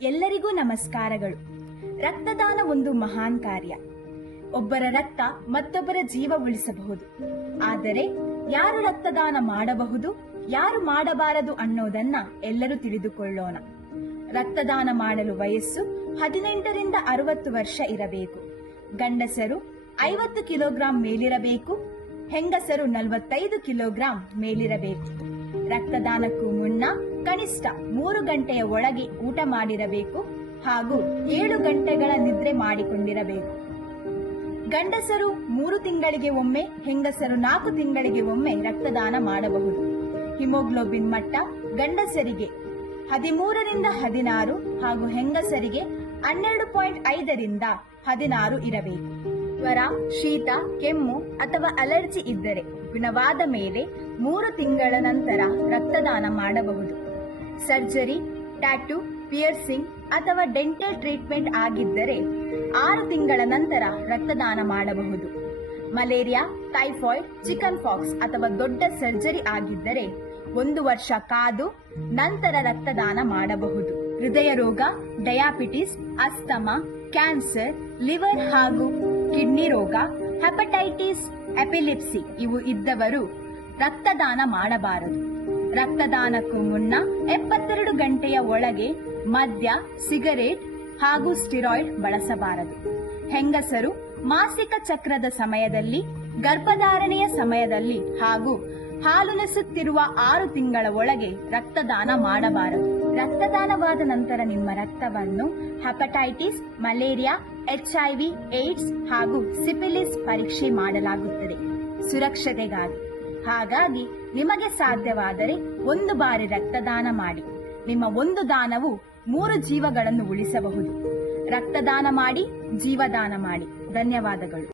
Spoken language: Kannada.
ಎಲ್ಲರಿಗೂ ನಮಸ್ಕಾರಗಳು. ರಕ್ತದಾನ ಒಂದು ಮಹಾನ್ ಕಾರ್ಯ. ಒಬ್ಬರ ರಕ್ತ ಮತ್ತೊಬ್ಬರ ಜೀವ ಉಳಿಸಬಹುದು. ಆದರೆ ಯಾರು ರಕ್ತದಾನ ಮಾಡಬಹುದು, ಯಾರು ಮಾಡಬಾರದು ಅನ್ನೋದನ್ನ ಎಲ್ಲರೂ ತಿಳಿದುಕೊಳ್ಳೋಣ. ರಕ್ತದಾನ ಮಾಡಲು ವಯಸ್ಸು 18 ರಿಂದ 60 ವರ್ಷ ಇರಬೇಕು. ಗಂಡಸರು 50 ಕಿಲೋಗ್ರಾಂ ಮೇಲಿರಬೇಕು, ಹೆಂಗಸರು 45 ಕಿಲೋಗ್ರಾಂ ಮೇಲಿರಬೇಕು. ರಕ್ತದಾನಕ್ಕೂ ಮುನ್ನ ಕನಿಷ್ಠ 3 ಗಂಟೆಯ ಒಳಗೆ ಊಟ ಮಾಡಿರಬೇಕು ಹಾಗೂ 7 ಗಂಟೆಗಳ ನಿದ್ರೆ ಮಾಡಿಕೊಂಡಿರಬೇಕು. ಗಂಡಸರು 3 ತಿಂಗಳಿಗೆ ಒಮ್ಮೆ, ಹೆಂಗಸರು 4 ತಿಂಗಳಿಗೆ ಒಮ್ಮೆ ರಕ್ತದಾನ ಮಾಡಬಹುದು. ಹಿಮೋಗ್ಲೋಬಿನ್ ಮಟ್ಟ ಗಂಡಸರಿಗೆ 13 ರಿಂದ 16 ಹಾಗೂ ಹೆಂಗಸರಿಗೆ 12.5 ರಿಂದ 16 ಇರಬೇಕು. ಜ್ವರ, ಶೀತ, ಕೆಮ್ಮು ಅಥವಾ ಅಲರ್ಜಿ ಇದ್ದರೆ ಗುಣವಾದ ಮೇಲೆ 3 ತಿಂಗಳ ನಂತರ ರಕ್ತದಾನ ಮಾಡಬಹುದು. ಸರ್ಜರಿ, ಟ್ಯಾಟೂ, ಪಿಯರ್ಸಿಂಗ್ ಅಥವಾ ಡೆಂಟಲ್ ಟ್ರೀಟ್ಮೆಂಟ್ ಆಗಿದ್ದರೆ 6 ತಿಂಗಳ ನಂತರ ರಕ್ತದಾನ ಮಾಡಬಹುದು. ಮಲೇರಿಯಾ, ಟೈಫಾಯ್ಡ್, ಚಿಕನ್ ಪಾಕ್ಸ್ ಅಥವಾ ದೊಡ್ಡ ಸರ್ಜರಿ ಆಗಿದ್ದರೆ 1 ವರ್ಷ ಕಾದು ನಂತರ ರಕ್ತದಾನ ಮಾಡಬಹುದು. ಹೃದಯ ರೋಗ, ಡಯಾಬಿಟಿಸ್, ಅಸ್ತಮಾ, ಕ್ಯಾನ್ಸರ್, ಲಿವರ್ ಹಾಗೂ ಕಿಡ್ನಿ ರೋಗ, ಹೆಪಟೈಟಿಸ್, ಎಪಿಲಿಪ್ಸಿ ಇವು ಇದ್ದವರು ರಕ್ತದಾನ ಮಾಡಬಾರದು. ರಕ್ತದಾನಕ್ಕೂ ಮುನ್ನ 72 ಗಂಟೆಯ ಒಳಗೆ ಮದ್ಯ, ಸಿಗರೇಟ್ ಹಾಗೂ ಸ್ಟಿರಾಯ್ಡ್ ಬಳಸಬಾರದು. ಹೆಂಗಸರು ಮಾಸಿಕ ಚಕ್ರದ ಸಮಯದಲ್ಲಿ, ಗರ್ಭಧಾರಣೆಯ ಸಮಯದಲ್ಲಿ ಹಾಗೂ ಹಾಲುಣಿಸುತ್ತಿರುವ 6 ತಿಂಗಳ ಒಳಗೆ ರಕ್ತದಾನ ಮಾಡಬಾರದು. ರಕ್ತದಾನವಾದ ನಂತರ ನಿಮ್ಮ ರಕ್ತವನ್ನು ಹೆಪಟೈಟಿಸ್, ಮಲೇರಿಯಾ, HIV, ಏಡ್ಸ್ ಹಾಗೂ ಸಿಫಿಲಿಸ್ ಪರೀಕ್ಷೆ ಮಾಡಲಾಗುತ್ತದೆ ಸುರಕ್ಷತೆಗಾಗಿ. ಹಾಗಾಗಿ ನಿಮಗೆ ಸಾಧ್ಯವಾದರೆ 1 ಬಾರಿ ರಕ್ತದಾನ ಮಾಡಿ. ನಿಮ್ಮ 1 ದಾನವು 3 ಜೀವಗಳನ್ನು ಉಳಿಸಬಹುದು. ರಕ್ತದಾನ ಮಾಡಿ, ಜೀವದಾನ ಮಾಡಿ. ಧನ್ಯವಾದಗಳು.